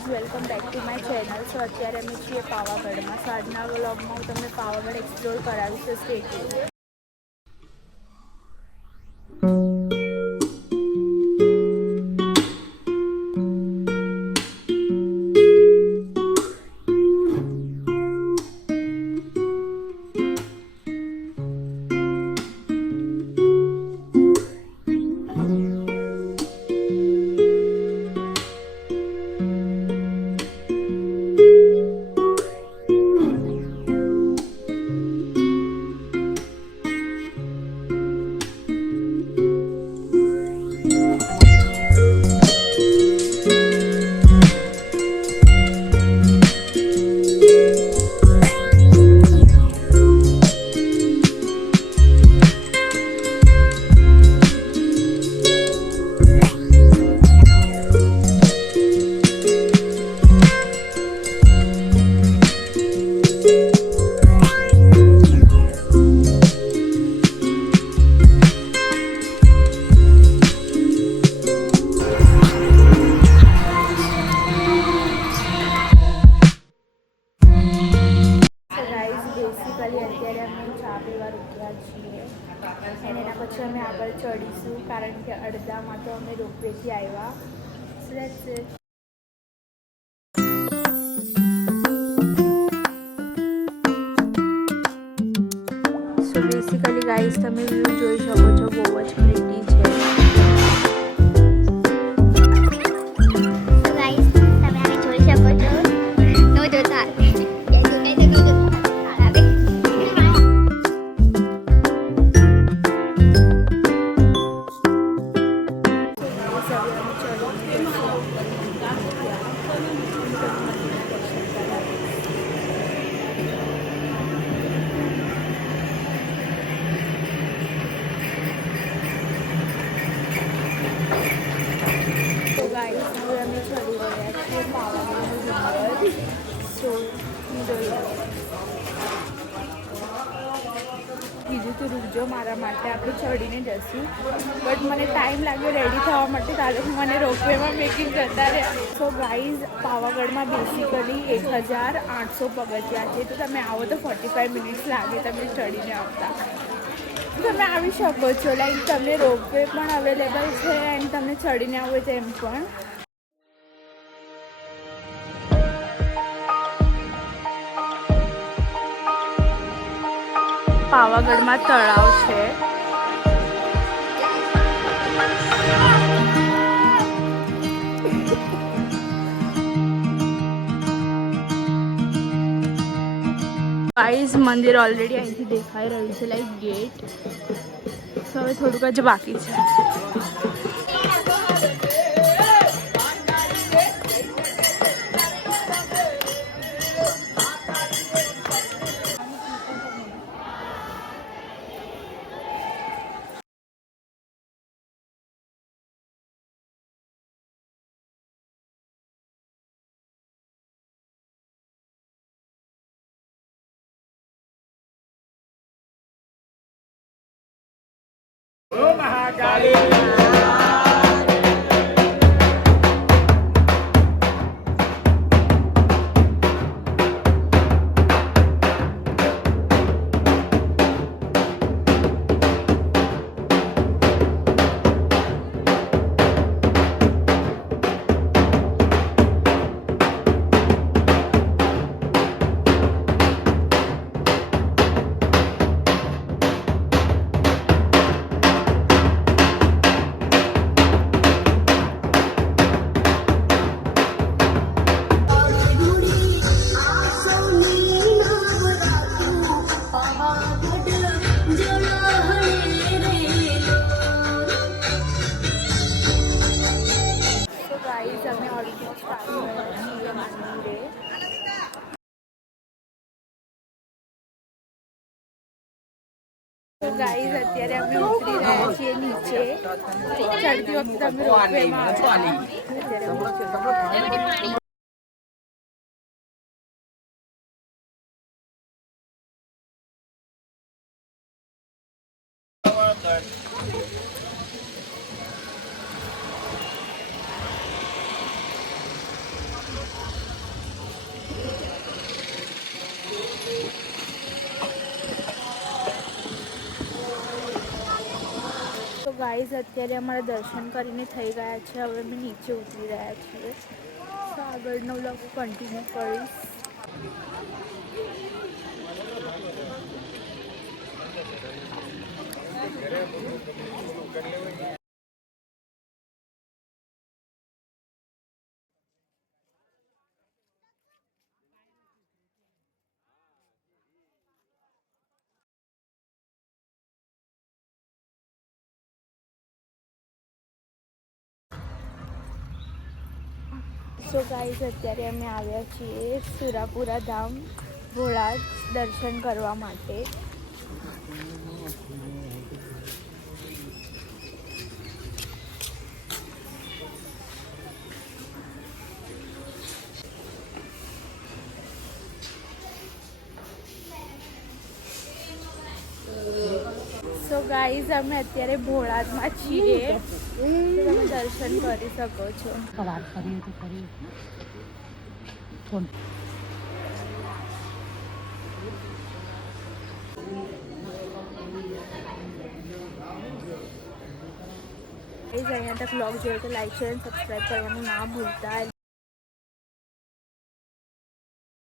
Guys welcome back to my channel so અત્યારે અમે છીએ પાવાગઢમાં. સો આજના વ્લોગમાં હું તમને પાવાગઢ એક્સપ્લોર કરાવીશ. તો આગળ ચડીશું કારણ કે અડધામાં તો અમે રોપવેથી આવ્યા. લેટ્સ સો બેસિકલી ગાઈસ તમે વ્યૂ જોઈ શકો છો, બહુ જ પ્રિટી બીજું મારા માટે, આપણે ચડીને જશું. બટ મને ટાઈમ લાગ્યો રેડી થવા માટે. કાલે મને રોપવેમાં મેકિંગ કરતા રહ્યા સો ગાઈઝ પાવાગઢમાં બેસિકલી એક હજાર આઠસો પગથિયા છે. તો તમે આવો તો ફોર્ટી ફાઈવ મિનિટ્સ લાગે તમે ચડીને આવતા. તમે આવી શકો છો. લાઈક તમને રોપવે પણ અવેલેબલ છે એન્ડ તમને ચડીને આવો તેમ પણ. પાવાગઢમાં તળાવ છે. ગાઈઝ મંદિર ઓલરેડી અહીંથી દેખાઈ રહ્યું છે લાઈક ગેટ હવે થોડુંક જ બાકી છે. તો ગાઈઝ અત્યારે અમે ઉતરી રહ્યા છીએ નીચે. ચડતી વખતે અમે રોપવેમાં હતા. ગાઈઝ, અત્યારે અમારા દર્શન કરીને થઈ ગયા છે. હવે અમે નીચે ઉતરી રહ્યા છીએ. તો આગળનો વ્લોગ કન્ટિન્યુ કરીશ. સો ગાઈઝ અત્યારે અમે આવ્યા છીએ સુરાપુરા ધામ ભોળા દર્શન કરવા માટે. ગાઈઝ અમે અત્યારે ભોળાજમાં છીએ. તમે દર્શન કરી શકો છો. વાત કરીએ તો કરી ફોન અહીંયા તક બ્લોગ જોયો તો લાઈક શેર સબસ્ક્રાઈબ કરવાનું ના ભૂલતા.